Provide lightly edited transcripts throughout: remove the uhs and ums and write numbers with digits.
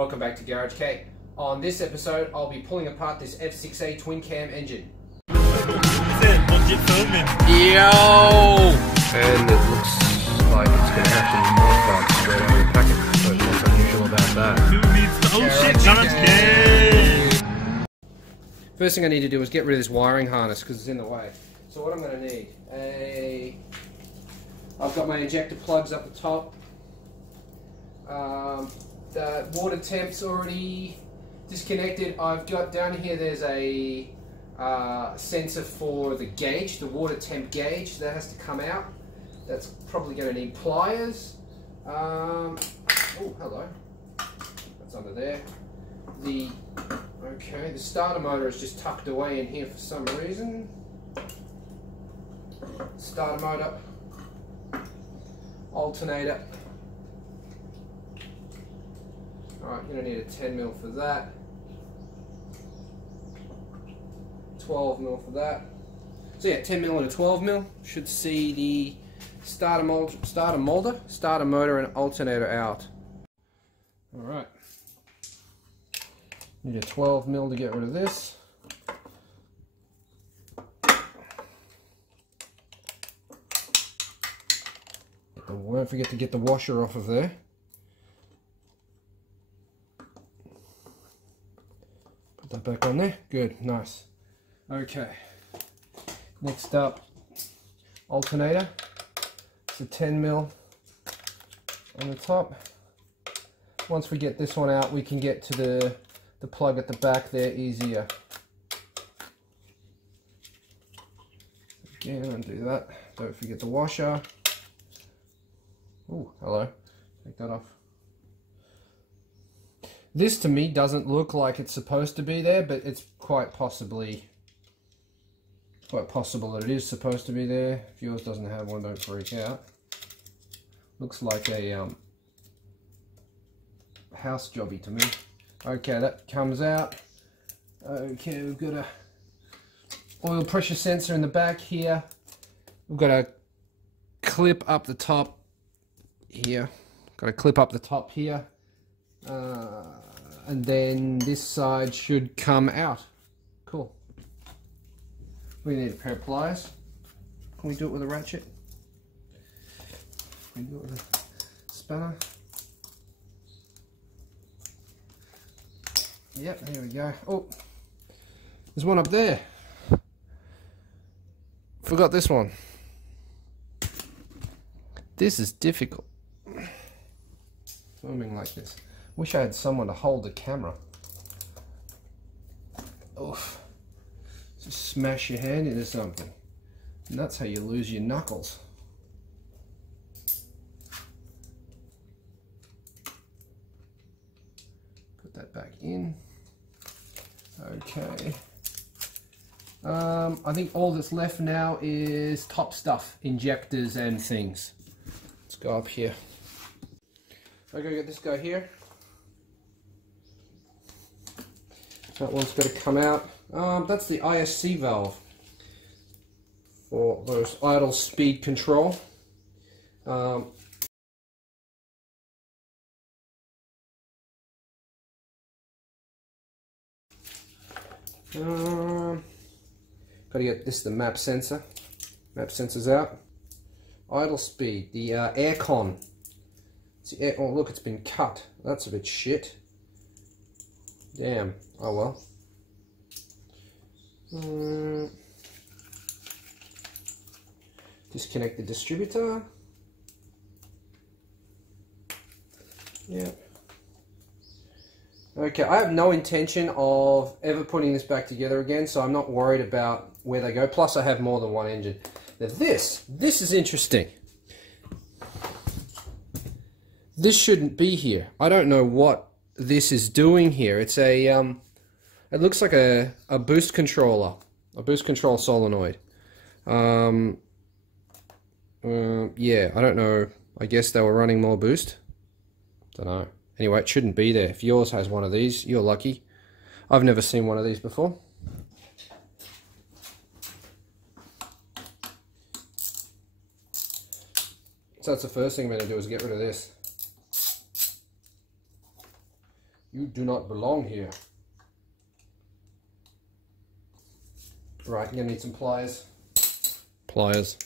Welcome back to Garage K. On this episode, I'll be pulling apart this F6A twin cam engine. Yo! And it looks like it's going to have to be modified straight out of the packet. So what's unusual about that? Who needs the Garage K? First thing I need to do is get rid of this wiring harness because it's in the way. So what I'm going to need, I've got my injector plugs up the top. The water temp's already disconnected. I've got down here, there's a sensor for the gauge, the water temp gauge. That has to come out. That's probably going to need pliers. Oh, hello. That's under there. The starter motor is just tucked away in here for some reason. Starter motor. Alternator. Alright, you're going to need a 10mm for that. 12mm for that. So yeah, 10mm and a 12mm should see the starter motor and alternator out. Alright. Need a 12mm to get rid of this. Don't forget to get the washer off of there. Put that back on there. Good, nice. Okay. Next up, alternator. It's a 10mm on the top. Once we get this one out, we can get to the plug at the back there easier. Again, undo that. Don't forget the washer. Oh, hello. Take that off. This to me doesn't look like it's supposed to be there, but it's quite possible that it is supposed to be there. If yours doesn't have one, don't freak out. Looks like a house jobby to me. Okay, that comes out. Okay, we've got a oil pressure sensor in the back here. We've got a clip up the top here. Got a clip up the top here. And then this side should come out. Cool. We need a pair of pliers. Can we do it with a ratchet? Can we do it with a spanner? Yep, there we go. Oh, there's one up there. Forgot this one. This is difficult. Filming like this. Wish I had someone to hold the camera. Oof. Just smash your hand into something. And that's how you lose your knuckles. Put that back in. Okay. I think all that's left now is top stuff, injectors and things. Let's go up here. Okay, get this guy here. That one's got to come out. That's the Isc valve for those idle speed control. Got to get this, the map sensor. Map sensor's out. Idle speed, the aircon. Oh look, it's been cut. That's a bit shit. Damn. Oh well. Disconnect the distributor. Yeah. Okay, I have no intention of ever putting this back together again, so I'm not worried about where they go. Plus, I have more than one engine. Now this is interesting. This shouldn't be here. I don't know what this is doing here. It's a it looks like a boost controller, a boost control solenoid. Yeah, I don't know. I guess they were running more boost. Don't know. Anyway, it shouldn't be there. If yours has one of these, you're lucky. I've never seen one of these before. So that's the first thing I'm going to do is get rid of this. You do not belong here. Right, you're gonna need some pliers. Pliers.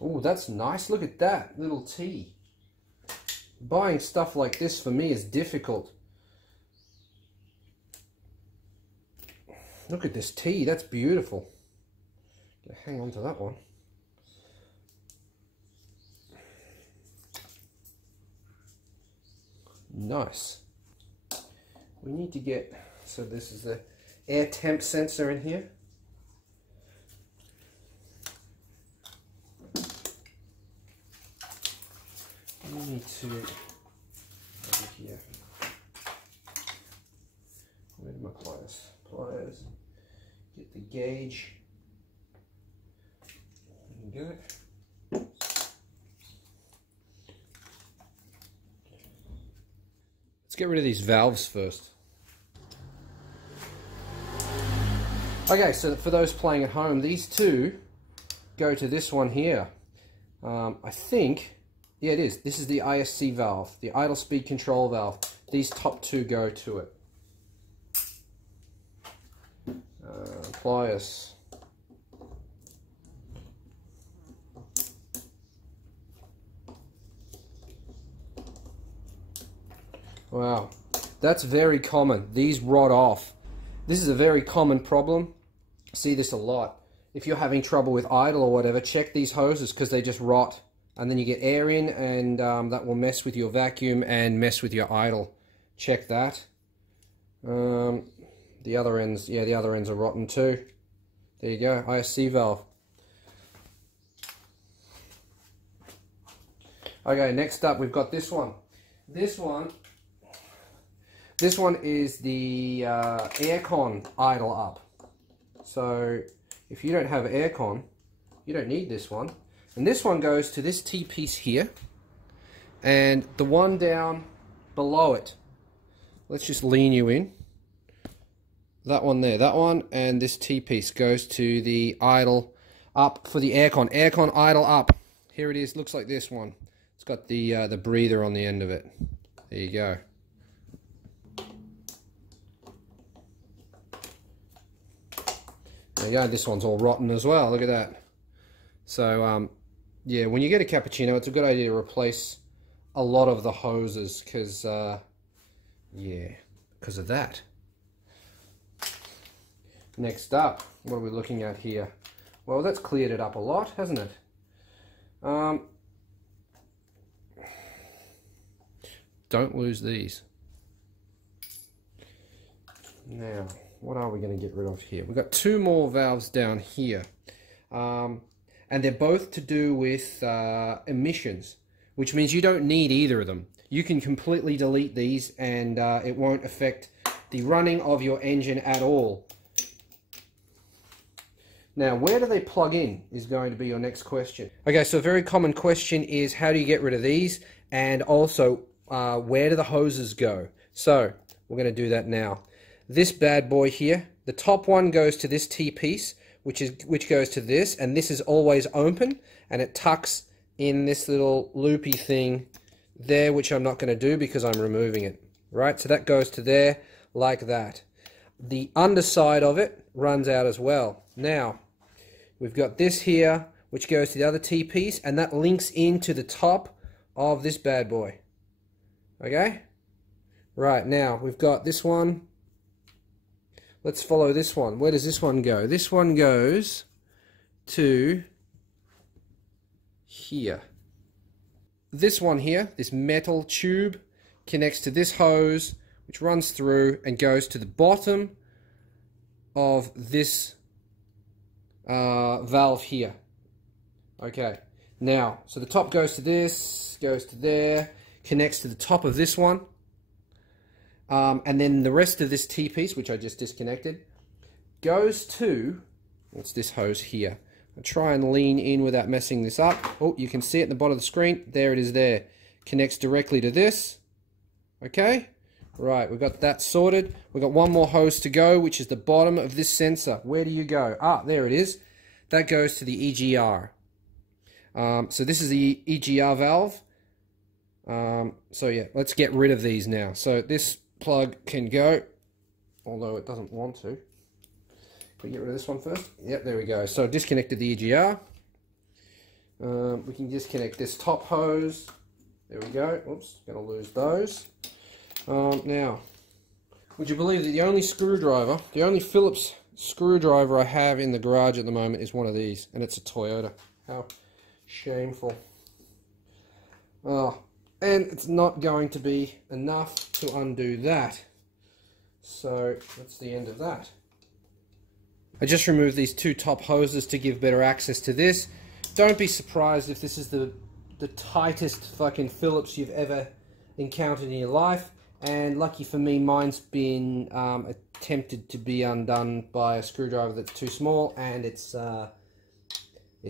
Oh, that's nice. Look at that little T. Buying stuff like this for me is difficult. Look at this T. That's beautiful. Hang on to that one. Nice. We need to get, so this is the air temp sensor in here. We need to, over here. Where are my pliers? Pliers. Get the gauge. There you go. Let's get rid of these valves first. Okay, so for those playing at home, these two go to this one here. I think, yeah it is. This is the Isc valve, the idle speed control valve. These top two go to it. Pliers. Wow, that's very common. These rot off. This is a very common problem. I see this a lot. If you're having trouble with idle or whatever, check these hoses because they just rot. And then you get air in and that will mess with your vacuum and mess with your idle. Check that. The other ends, yeah, the other ends are rotten too. There you go, Isc valve. Okay, next up we've got this one. This one is the aircon idle up. So if you don't have aircon, you don't need this one. And this one goes to this T-piece here, and the one down below it. Let's just lean you in. That one there, that one, and this T-piece goes to the idle up for the aircon. Aircon idle up. Here it is, looks like this one. It's got the breather on the end of it. There you go. There you go, this one's all rotten as well, look at that. So, yeah, when you get a cappuccino, it's a good idea to replace a lot of the hoses, because, yeah, because of that. Next up, what are we looking at here? Well, that's cleared it up a lot, hasn't it? Don't lose these. Now, what are we going to get rid of here? We've got two more valves down here. And they're both to do with emissions, which means you don't need either of them. You can completely delete these and it won't affect the running of your engine at all. Now, where do they plug in is going to be your next question. Okay, so a very common question is how do you get rid of these? And also, where do the hoses go? So, we're going to do that now. This bad boy here, the top one goes to this T-piece, which goes to this, and this is always open, and it tucks in this little loopy thing there, which I'm not going to do because I'm removing it. Right, so that goes to there like that. The underside of it runs out as well. Now, we've got this here, which goes to the other T-piece, and that links into the top of this bad boy. Okay? Right, now, we've got this one. Let's follow this one. Where does this one go? This one goes to here. This one here, this metal tube, connects to this hose, which runs through and goes to the bottom of this valve here. Okay, now, so the top goes to this, goes to there, connects to the top of this one, and then the rest of this T-piece, which I just disconnected, goes to, what's this hose here? I'll try and lean in without messing this up. Oh, you can see it at the bottom of the screen. There it is there. Connects directly to this. Okay? Right, we've got that sorted. We've got one more hose to go, which is the bottom of this sensor. Where do you go? Ah, there it is. That goes to the Egr. So this is the Egr valve. So yeah, let's get rid of these now. So this plug can go, although it doesn't want to. Can we get rid of this one first? Yep, there we go. So disconnected the Egr. We can disconnect this top hose. There we go. Oops, gonna lose those. Now, would you believe that the only screwdriver, the only Phillips screwdriver I have in the garage at the moment is one of these, and it's a Toyota. How shameful. Oh, and it's not going to be enough to undo that. So that's the end of that. I just removed these two top hoses to give better access to this. Don't be surprised if this is the tightest fucking Phillips you've ever encountered in your life. And lucky for me, mine's been attempted to be undone by a screwdriver that's too small, and it's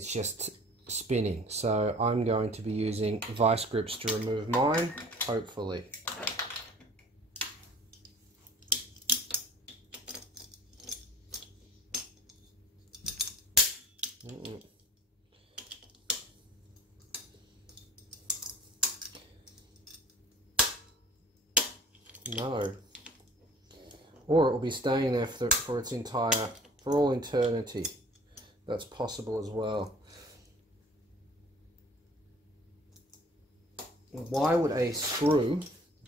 just spinning. So I'm going to be using vice grips to remove mine, hopefully. No. Or it will be staying there for its entire, for all eternity. That's possible as well. Why would a screw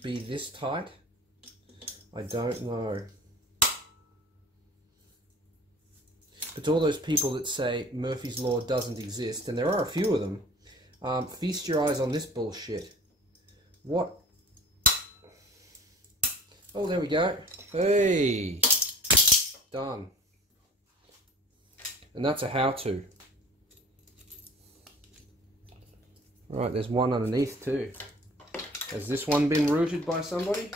be this tight? I don't know. But to all those people that say Murphy's Law doesn't exist, and there are a few of them, feast your eyes on this bullshit. What? Oh, there we go. Hey! Done. And that's a how-to. Right, there's one underneath too. Has this one been routed by somebody?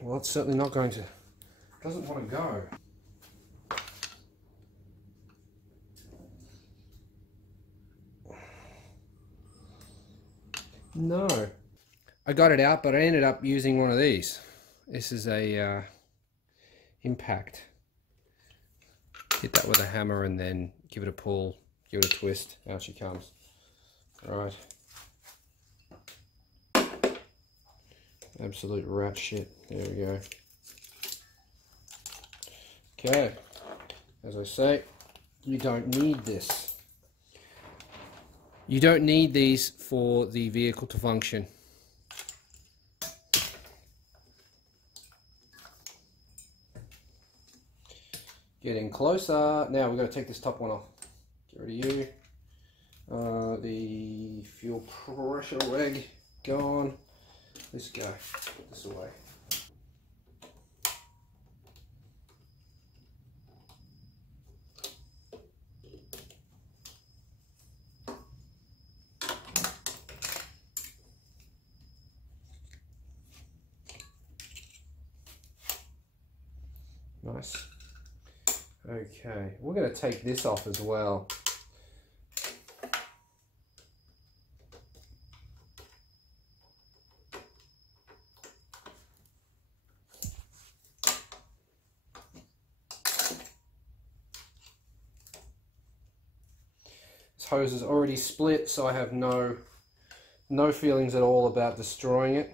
Well, it's certainly not going to, doesn't want to go. No. I got it out, but I ended up using one of these. This is a impact. Hit that with a hammer and then give it a pull, give it a twist. Out she comes. Alright. Absolute rat shit. There we go. Okay. As I say, you don't need this. You don't need these for the vehicle to function. Getting closer. Now we've got to take this top one off. Get rid of you. The fuel pressure reg gone. Let's go. Put this away. Nice. Okay, we're going to take this off as well. This hose is already split, so I have no feelings at all about destroying it.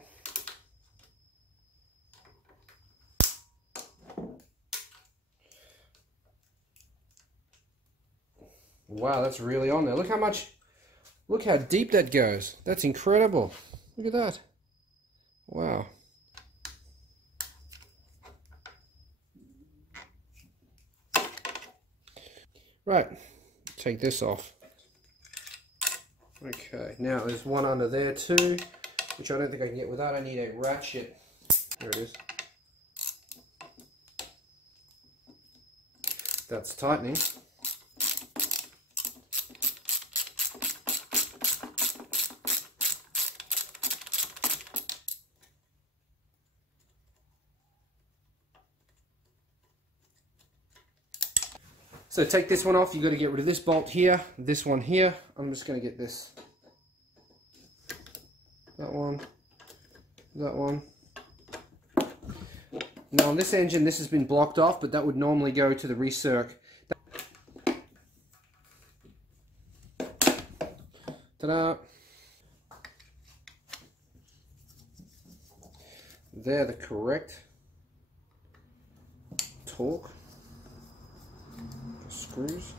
Wow, that's really on there. Look how deep that goes. That's incredible. Look at that. Wow. Right, take this off. Okay, now there's one under there too, which I don't think I can get without. I need a ratchet. There it is. That's tightening. So take this one off, you've got to get rid of this bolt here, this one here. I'm just going to get this. That one. Now on this engine, this has been blocked off, but that would normally go to the recirc. Ta-da! They're the correct torque for screws.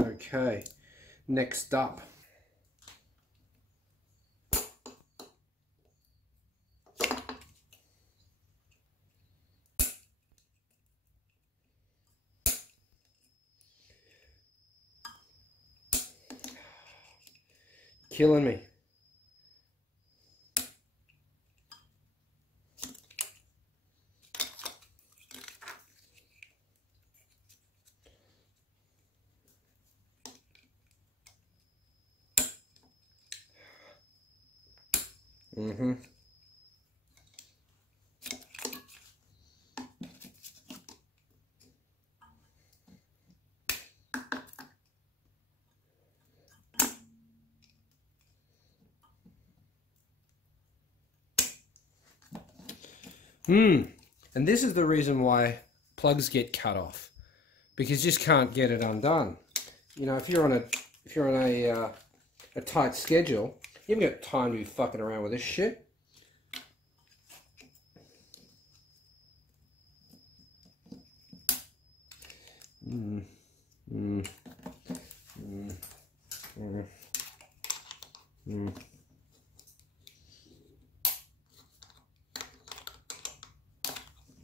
Okay, next up. Killing me. Mm-hmm. And this is the reason why plugs get cut off, because you just can't get it undone. You know, if you're on a tight schedule, you haven't got time to be fucking around with this shit.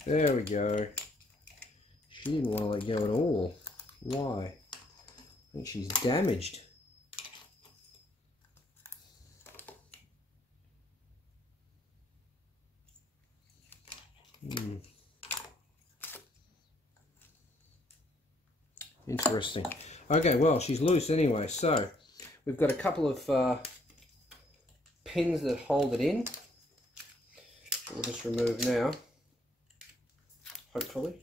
There we go. She didn't want to let go at all. Why? I think she's damaged. Interesting. Okay, well, she's loose anyway, so we've got a couple of pins that hold it in. We'll just remove now. Hopefully.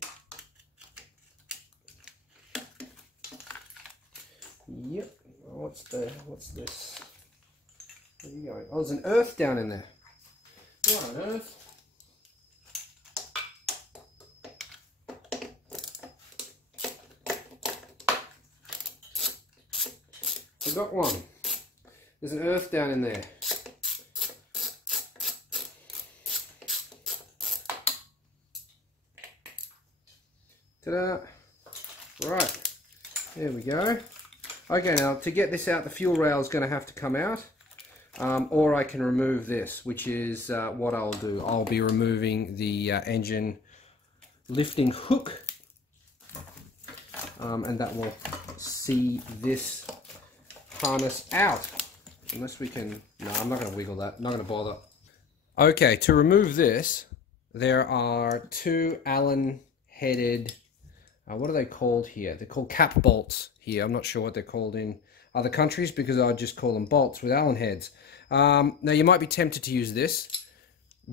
Yep. Oh, what's this? Where are you going? Oh, there's an earth down in there. What on earth? We got one. There's an earth down in there. Ta-da! Right, there we go. Okay, now to get this out, the fuel rail is going to have to come out, or I can remove this, which is what I'll do. I'll be removing the engine lifting hook, and that will see this harness out. Unless we can... No, I'm not going to wiggle that. I'm not going to bother. Okay, to remove this, there are two Allen-headed... what are they called here? They're called cap bolts here. I'm not sure what they're called in other countries because I just call them bolts with Allen heads. Now you might be tempted to use this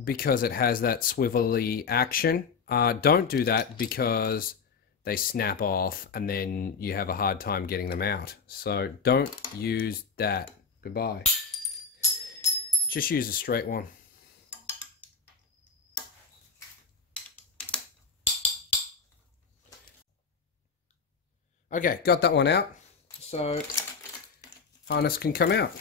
because it has that swivelly action. Don't do that because they snap off and then you have a hard time getting them out. So don't use that. Goodbye. Just use a straight one. Okay, got that one out, so harness can come out.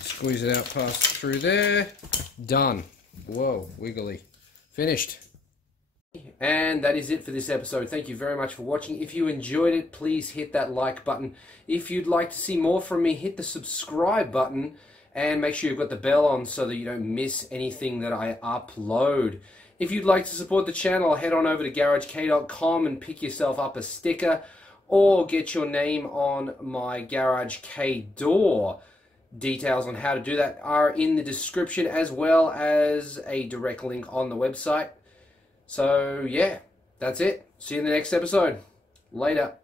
Squeeze it out past through there. Done. Whoa, wiggly. Finished. And that is it for this episode. Thank you very much for watching. If you enjoyed it, please hit that like button. If you'd like to see more from me, hit the subscribe button and make sure you've got the bell on so that you don't miss anything that I upload. If you'd like to support the channel, head on over to GarageK.com and pick yourself up a sticker or get your name on my Garage K door. Details on how to do that are in the description as well as a direct link on the website. So yeah, that's it. See you in the next episode. Later.